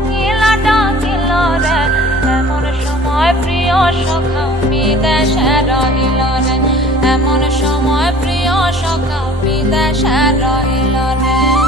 কোকিলা ডাকিল রে, এমন সময় প্রিয় সখা বিদেশে রহিল রে, এমন সময় প্রিয় সখা বিদেশে রহিল রে।